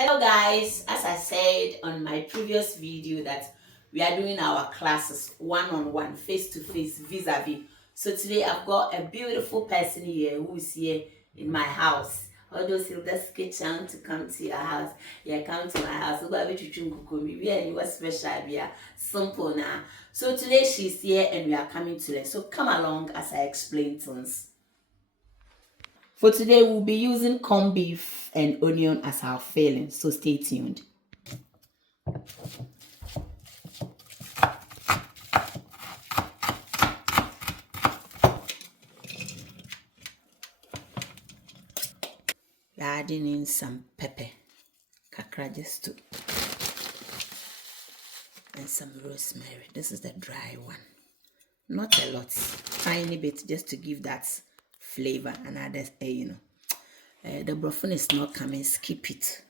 Hello guys, as I said on my previous video that we are doing our classes one-on-one, face-to-face, vis-a-vis. So today I've got a beautiful person here who is here in my house. Although Hilda's kitchen to come to your house, yeah, come to my house. We are special, we are simple now. So today she's here and we are coming to learn. So come along as I explain things. For today, we'll be using corned beef and onion as our filling, so stay tuned. We're adding in some pepper, kakra just to, and some rosemary. This is the dry one. Not a lot, tiny bit just to give that flavor. And others, the brothon is not coming, skip it.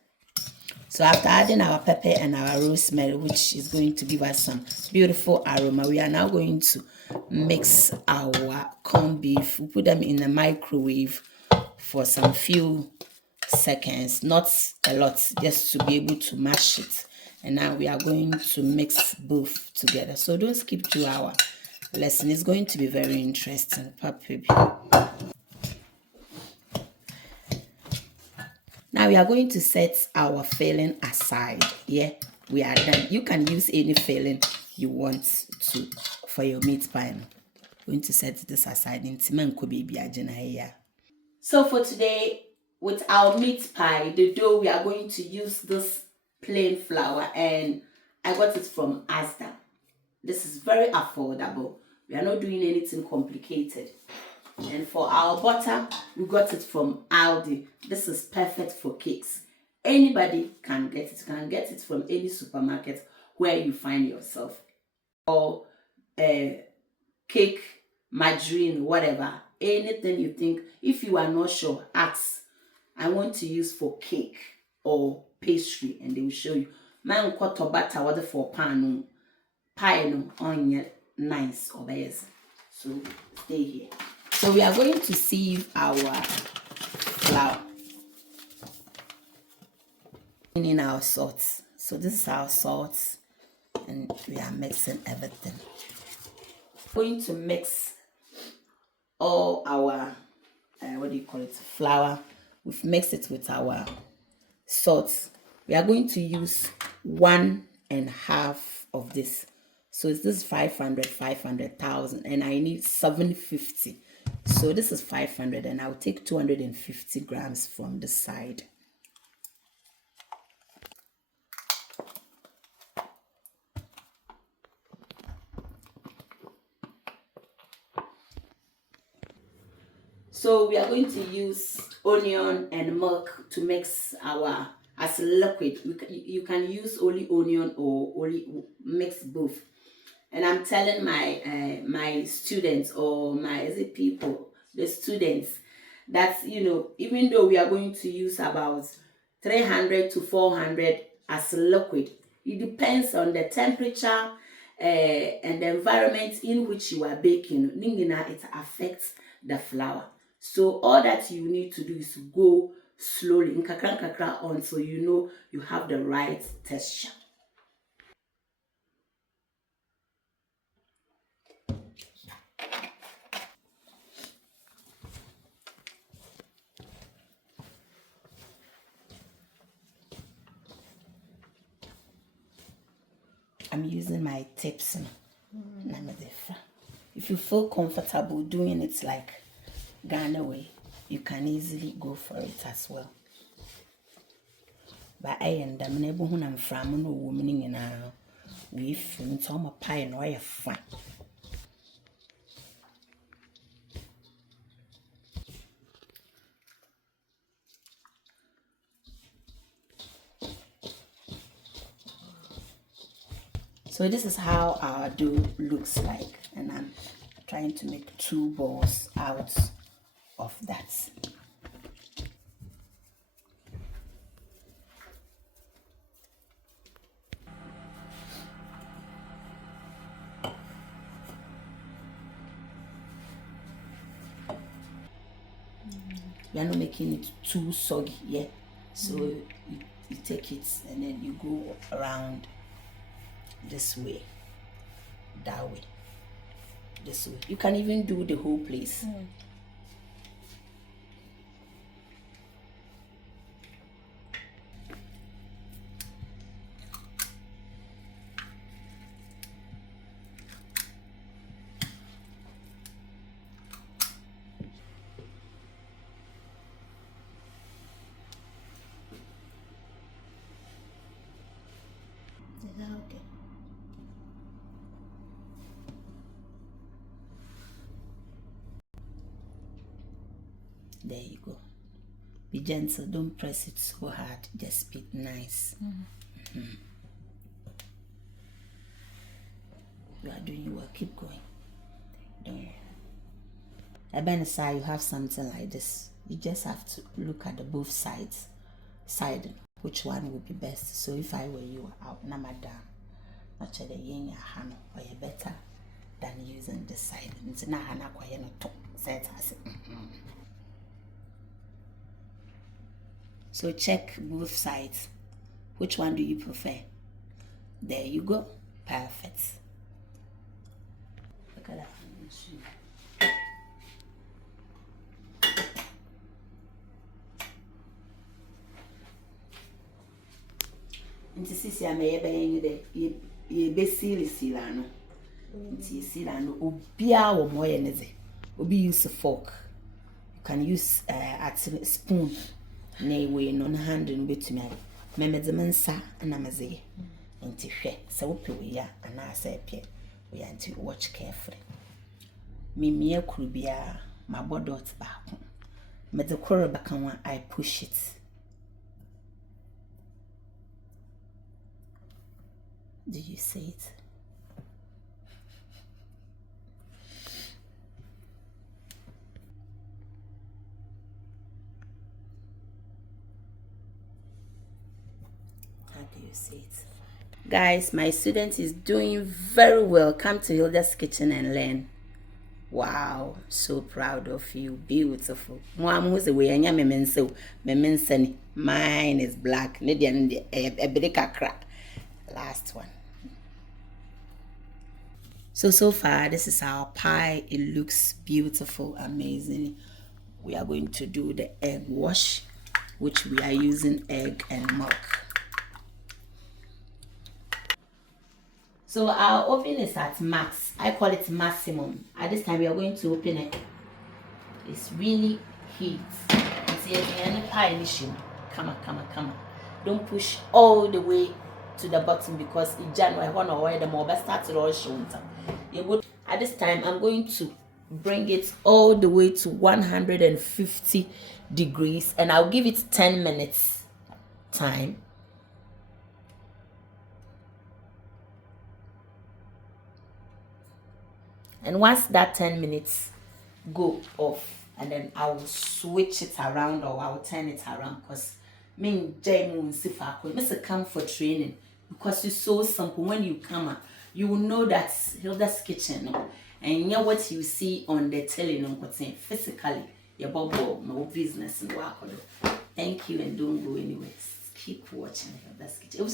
So after adding our pepper and our rosemary, which is going to give us some beautiful aroma, we are now going to mix our corned beef. We put them in the microwave for some few seconds, not a lot, just to be able to mash it. And now we are going to mix both together. So don't skip to our lesson. It's going to be very interesting. Now we are going to set our filling aside. Yeah, we are done. You can use any filling you want to for your meat pie. Going to set this aside. So for today, with our meat pie, the dough, we are going to use this plain flour, and I got it from Asda. This is very affordable. We are not doing anything complicated. And for our butter, we got it from Aldi. This is perfect for cakes. Anybody can get it. You can get it from any supermarket where you find yourself. Or cake, margarine, whatever. Anything you think. If you are not sure, ask. I want to use for cake or pastry, and they will show you. Man quarter butter what for pan pie no onion nice or bears. So stay here. So we are going to sieve our flour in our salt. So this is our salt, and we are mixing everything. Going to mix all our flour. We've mixed it with our salt. We are going to use 1.5 of this. So is this 500,000, and I need 750. So this is 500, and I'll take 250 grams from the side. So we are going to use onion and milk to mix our as liquid. You can use only onion or only mix both. And I'm telling my my students or the students, that even though we are going to use about 300 to 400 as liquid, it depends on the temperature and the environment in which you are baking. It affects the flour. So all that you need to do is go slowly, nkakra until you have the right texture. I'm using my tips. If you feel comfortable doing it like Ghana way, you can easily go for it as well. But I end up never when I'm from no woman in a weave into a pie and oil fun. So this is how our dough looks like, and I'm trying to make 2 balls out of that. We are not making it too soggy yet, so you You take it and then you go around this way, that way, this way. You can even do the whole place. Is that okay? There you go. Be gentle, don't press it so hard, just be nice. You are doing well, keep going. Don't worry. Ebenezer, you have something like this. You just have to look at the both sides, which one would be best. So if I were you, out na madam, much the yin hano, or you better than using this side. It's not hana kwa no to set as. So check both sides. Which one do you prefer? There you go. Perfect. Look at that. Nti sisi ameyebe yenyu de ye besili silano. Nti silano obia wo moye neze. Obi use a fork. You can use a spoon. Ne we no na hand no betumi ade. Memede mensa na meze. Nti hwe se wo pe we ya ana ase pe. We anti watch carefully. Mimie kuru bia ma bodot ba ko. Mede koro baka one I push it. Do you see it? How do you see it? Guys, my student is doing very well. Come to Hilda's Kitchen and learn. Wow, so proud of you. Beautiful. Mine is black. Last one. So far, this is our pie. It looks beautiful, amazing. We are going to do the egg wash, which we are using egg and milk. So our oven is at max. I call it maximum. At this time, we are going to open it. It's really heat. See any pie issue. Come on. Don't push all the way to the bottom because in January one or the more best started all showing. At this time, I'm going to bring it all the way to 150 degrees and I'll give it 10 minutes time. And once that 10 minutes go off, and then I will switch it around or I will turn it around because me Mr. come for training because it's so simple. When you come up, you will know that Hilda's Kitchen and what you see on the telly physically your bubble no business and work. Thank you and don't go anywhere. Keep watching Hilda's Kitchen.